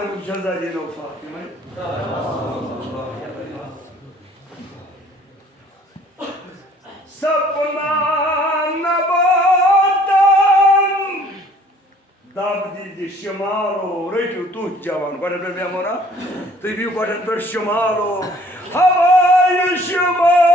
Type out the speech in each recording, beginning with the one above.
Mahmud Cezayir'in o Fatıma. Sapna nabatan dabdi shimalo reju tu jawan kore be amora tu bi kore per shimalo hava shimalo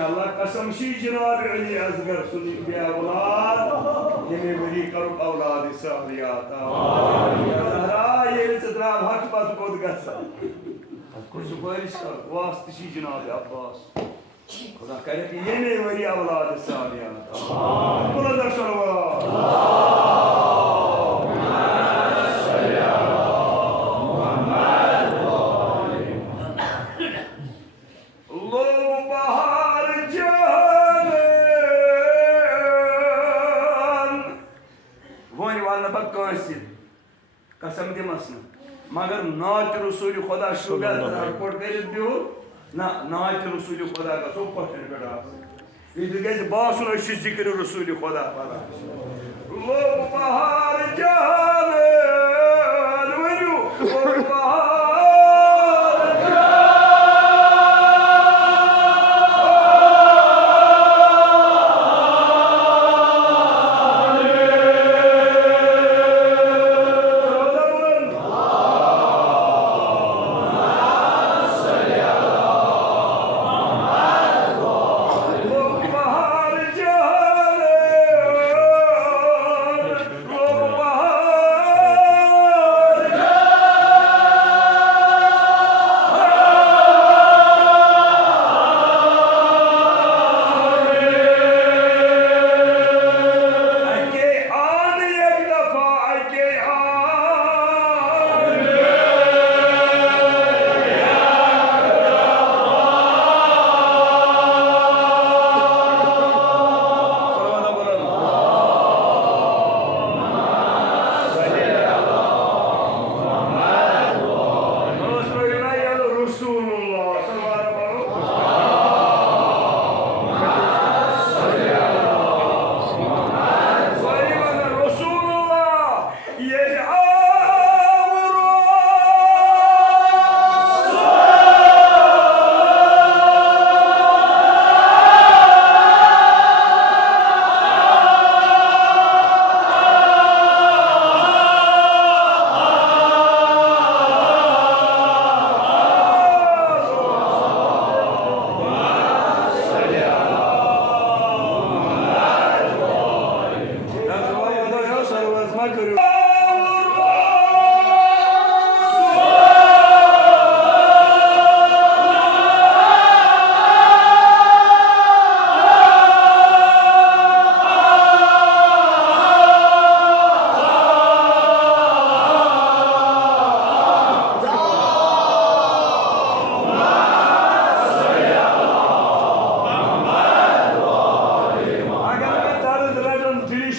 Allah kasam şi Cenab-ı Ali azgar sunik bi avlad yeme veri karup avlad saliyat ya Zahra yeri sedra hak bat kod gasa kuzu bariş kar vast şi Cenab-ı Abbas Khuda kare ki yeme veri avlad saliyat amin kula da salavat कसम दिमसन मगर नात रसूल खुदा sugar report कर दियो ना नात रसूल खुदा का सो पटन गड़ा इद गज बासन अछि जिक्र रसूल खुदा परा लो बहार जहान वनु बहार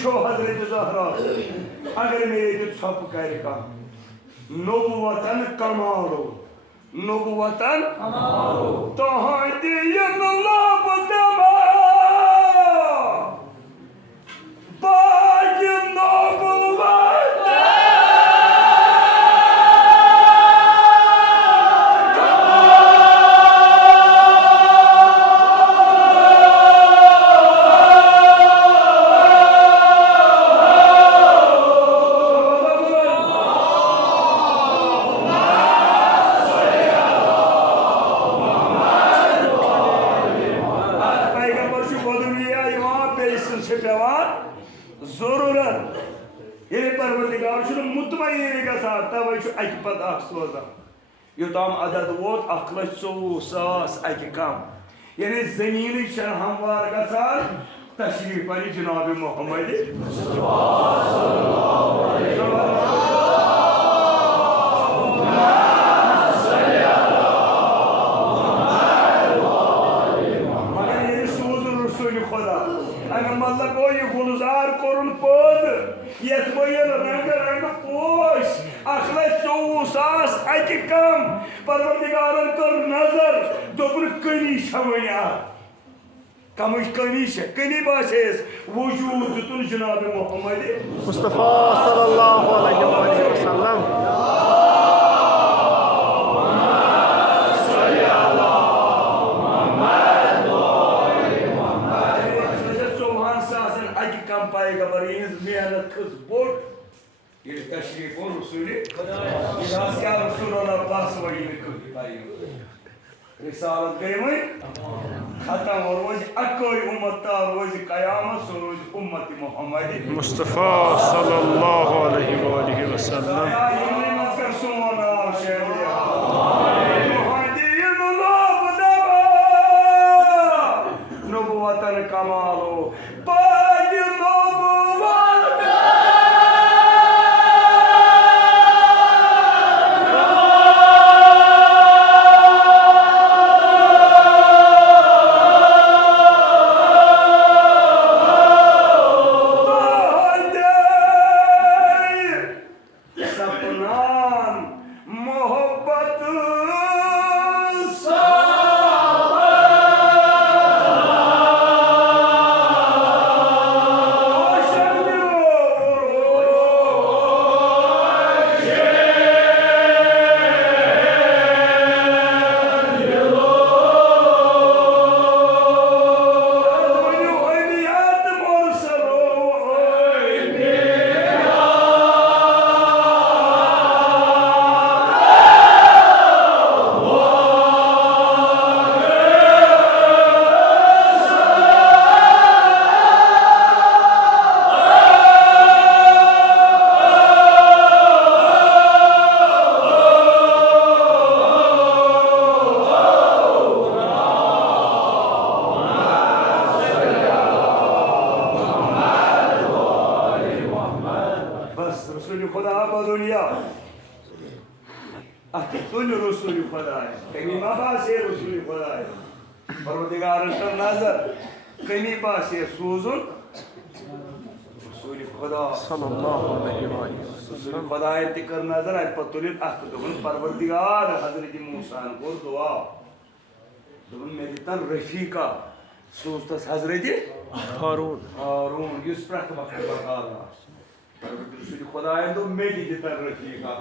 वुशो हजरत ज़हरा अगर मेरे छप कर का नबुवतन कमालो नबुवतन कमालो तो हादी यल्लाह बदमा बाज नबुवत योताम अदद वोत 1,24,000 अकि कम यानी जमीन हमवार गसान तशरीफ परी जनाब मोहम्मद मगर ये सूज रसूल खुदा अगर मतलब को ये गुलजार कोरुन पद यत बयन रंग रंग पोश 1,24,000 अकि कम परवरदिगारन कर नजर दोपन कनी छवनिया कमिश कनीश कनी बासेस वजूद तुन जनाब मोहम्मद मुस्तफा सल्लल्लाहु अलैहि वसल्लम मेहनत खस बोट ये तशरीफ और रसूली या रसूल अल्लाह पास वही रिसालत गई में खत्म और रोज अकोई उम्मत रोज कयामत रोज उम्मत मोहम्मद मुस्तफा सल्लल्लाहु अलैहि वसल्लम ये मस्कर सुना शेरिया नबुवतन कमालो बाज नबुवत परवरदिगार हजरत मूसा को दुआ दोन मेरी तन रफीका सोचतस हजरत हारून युस प्रत वक्त बकार परवरदिगार खुदा दो मेरी तन रफीका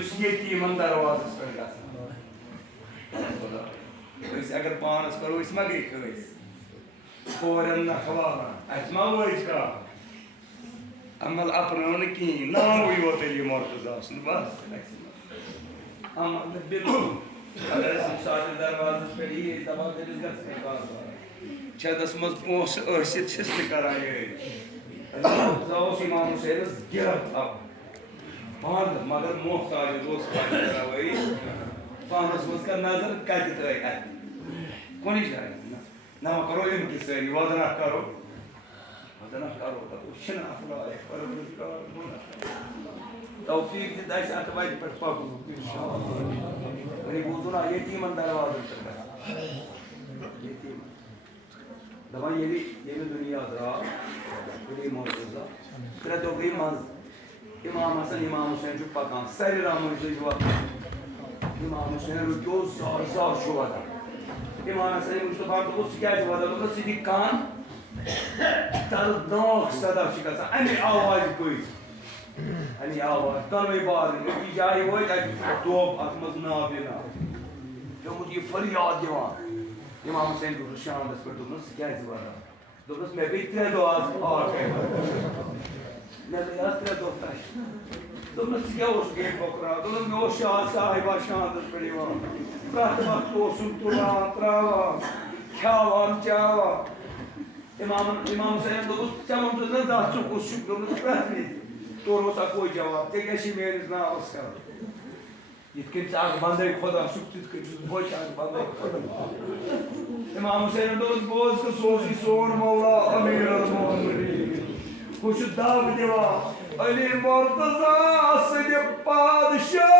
युस यतीमन दरवाज़स पे गसान अगर पानस करो इस मा गई खस कोरन न खवाना अस मा वोइस का अमल अपनावन कहीं नाम यो तेली मर्तजा बस अमल बिल्कुल अगर साथ दरवाज़स पे ये दबाव तेलिस गसन छदस मज पोस असित छिस करान ये जाओ इमाम हुसैन गिरफ्त अब बंद मगर मोहताज दोस्त करावई पानस मज का नजर कत तय कोनी जाए ना करो इनकी सही वदना करो तो उशन अफला पर तौफीक दे दाइस अतवाज पर पाको इंशाअल्लाह गरीब बुजुना यतीमन दरवाज़ पर यतीम दवा ये दुनिया दरा बड़ी मौजूदा तेरा तो गई मज इमाम हसन इमाम हुसैन जो पकान सारे रामों से जो इमाम हुसैन रुको सार शुवादा इमाम हसन मुस्तफा तो उस क्या शुवादा तो सीधी कान दर्दनाक सदा शिकसा अने आवाज कोई अने आवाज तनवे बार की जाए वो तो अतमज ना बिना जो मुझे फरियाद दिवान इमाम हुसैन को शाम दस पर दोनों क्या शुवादा दोनों में भी तेरे दो आज और मैं तो यार तेरा दोस्त है दोनों क्या उस गेट पकड़ा दोनों में वो शाह साहिबा शाह दस पर दिवान प्रार्थना को सुनतुला प्रावा ख्यावान चावा इमाम हुसैन तो उस चावम तो ना दाचु को शुक्र दोनों प्रार्थना तो रोसा कोई जवाब तेरे शिमेर ना उसका यत्किन आग बंदे खुदा शुक्र के बोझ आग बंदे खुदा इमाम हुसैन दोस्त बोझ को सोची सोन मौला अमीर अल-मोमिनीन कुछ दाव दिवा अली मुर्तजा सद पादशाह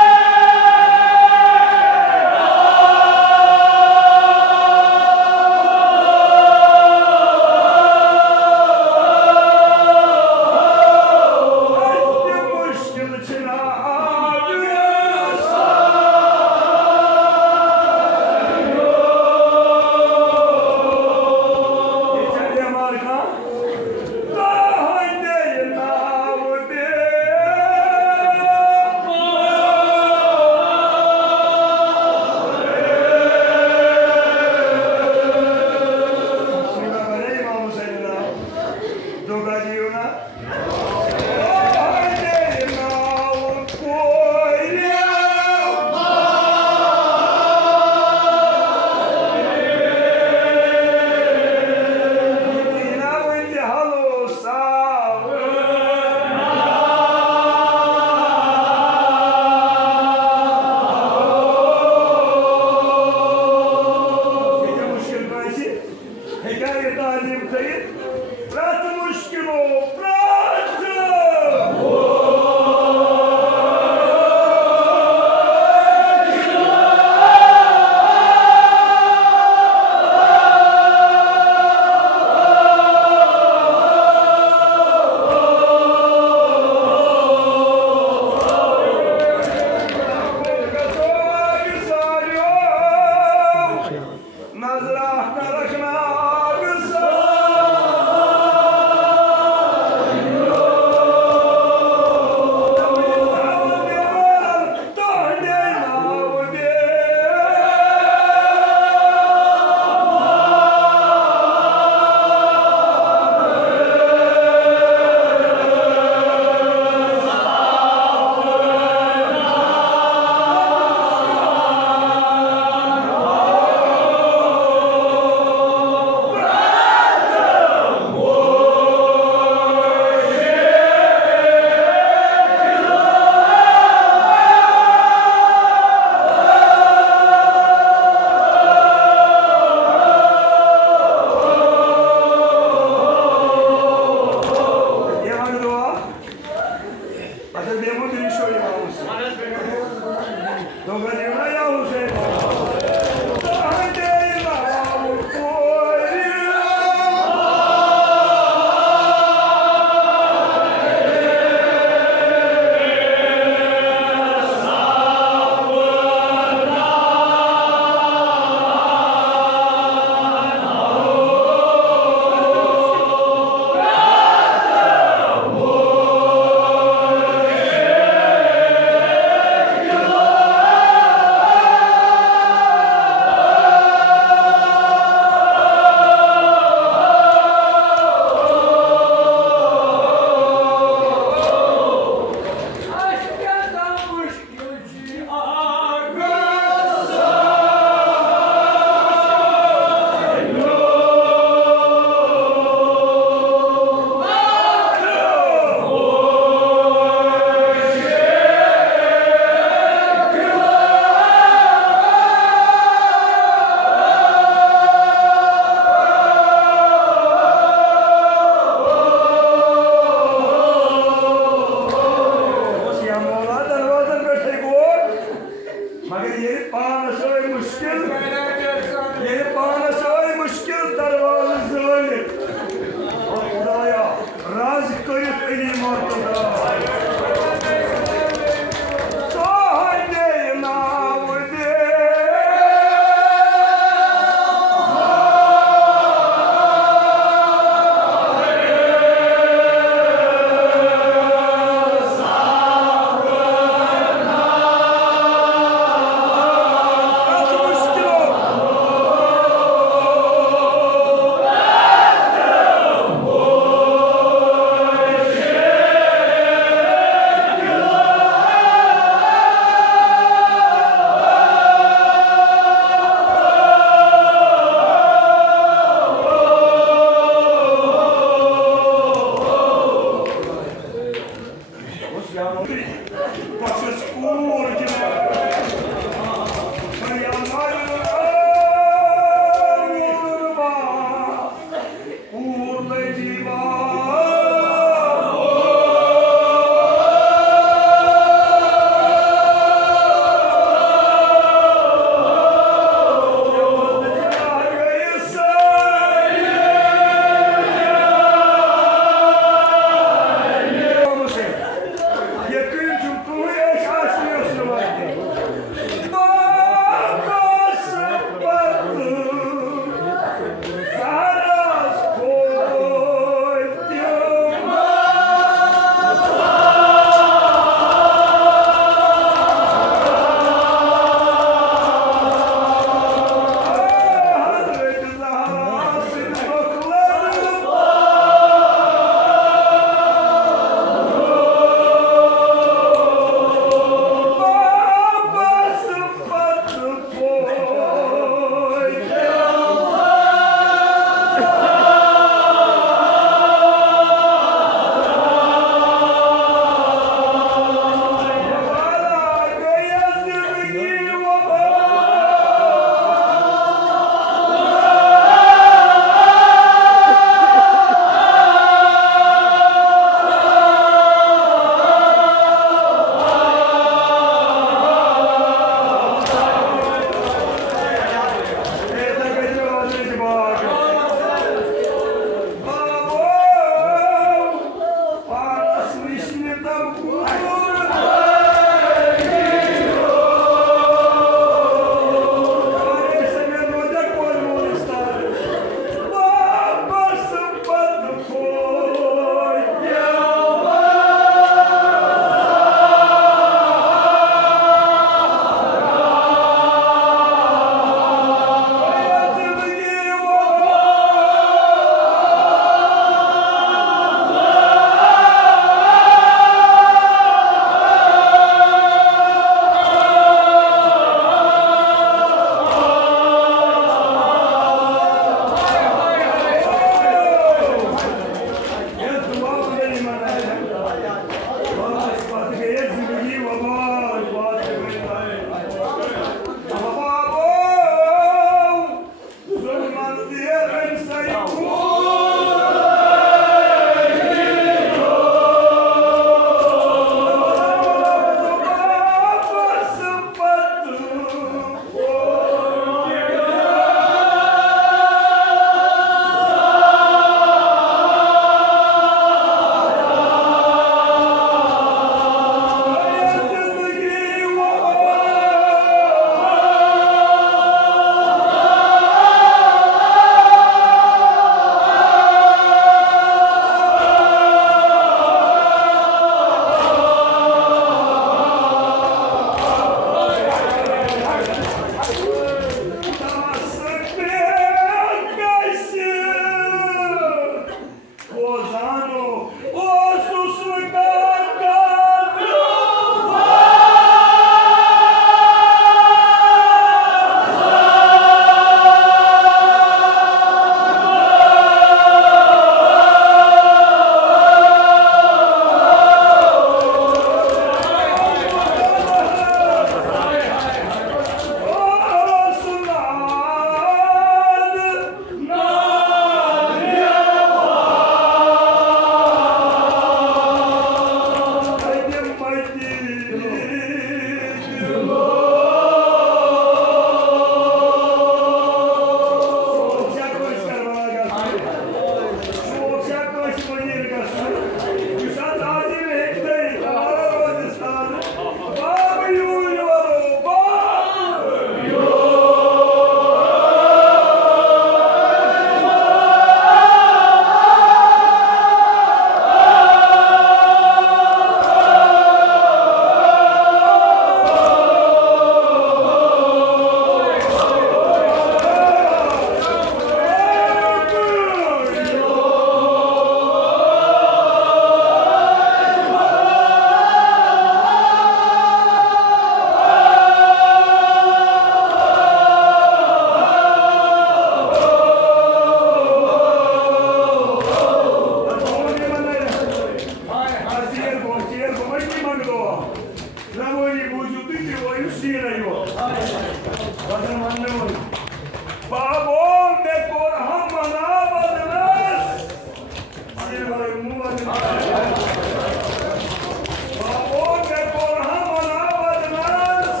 Babon ve Korhan avadınız.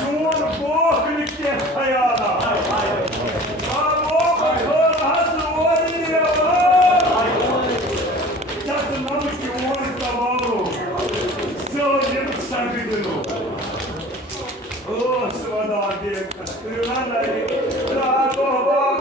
Yun boğuk hayana. Babon Korhan suvarı var. Çatınlamış ki uğur tabağı. Sığırcım sargıdını. Oh, sıvada diye kaçtırılarla rahat ol babon.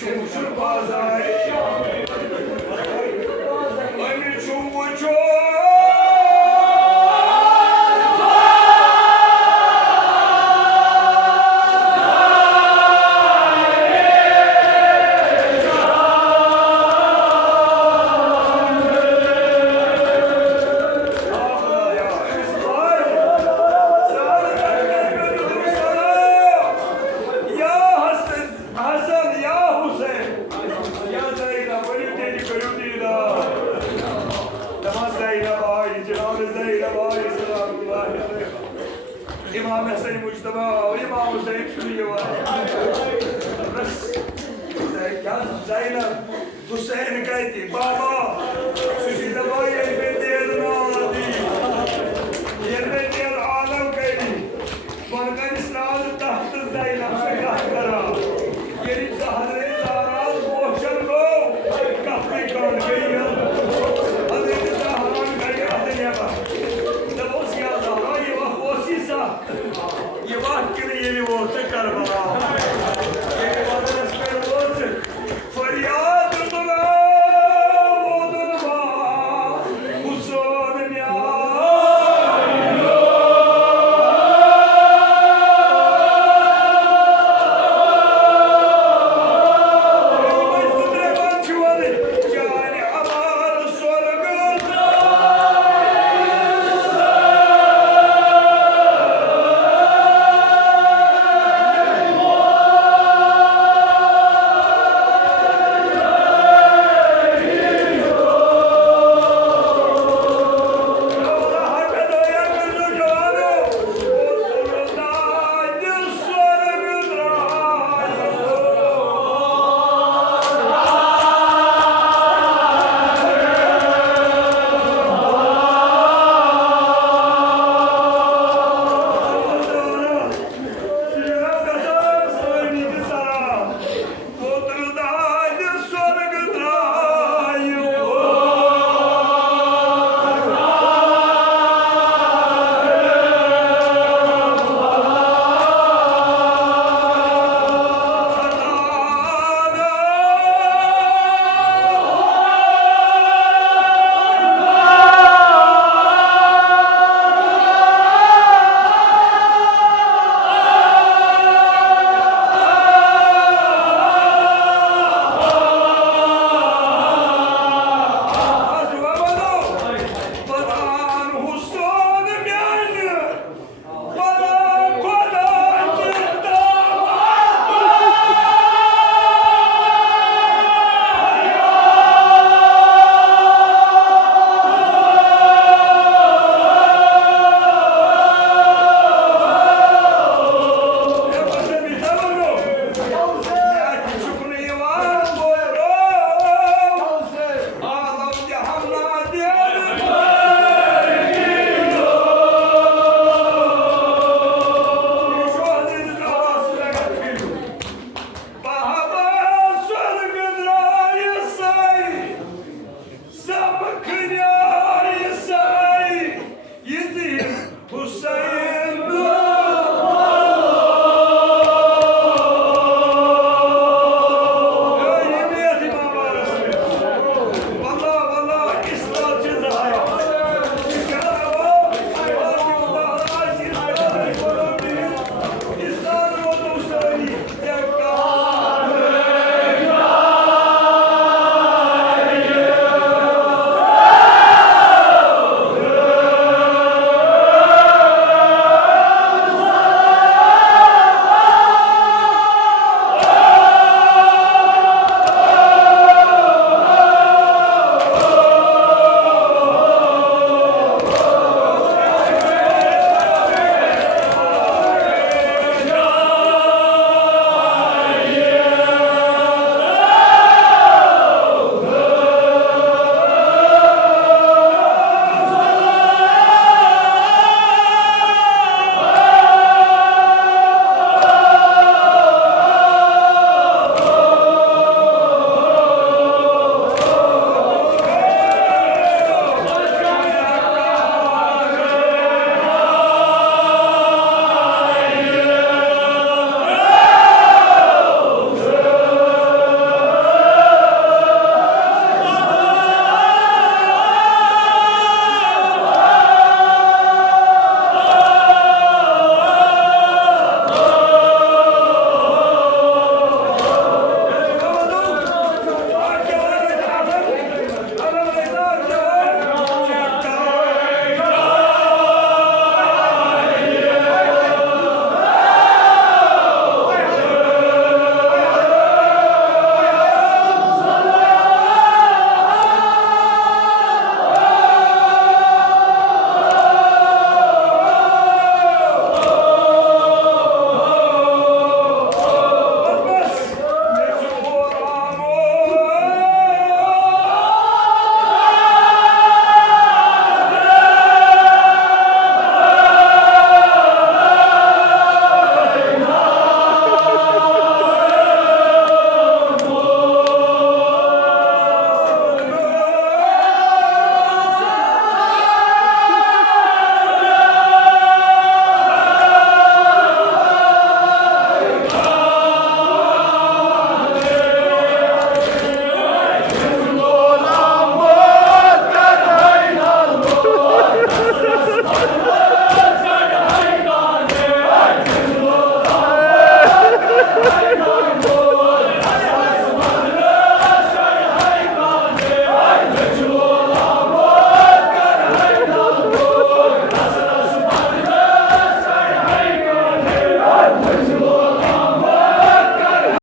şu bazay. Hani çuvucu. İmam Hüseyin Muçtaba, İmam Hüseyin Şuriye var. Zeynep, Hüseyin कहती बाबा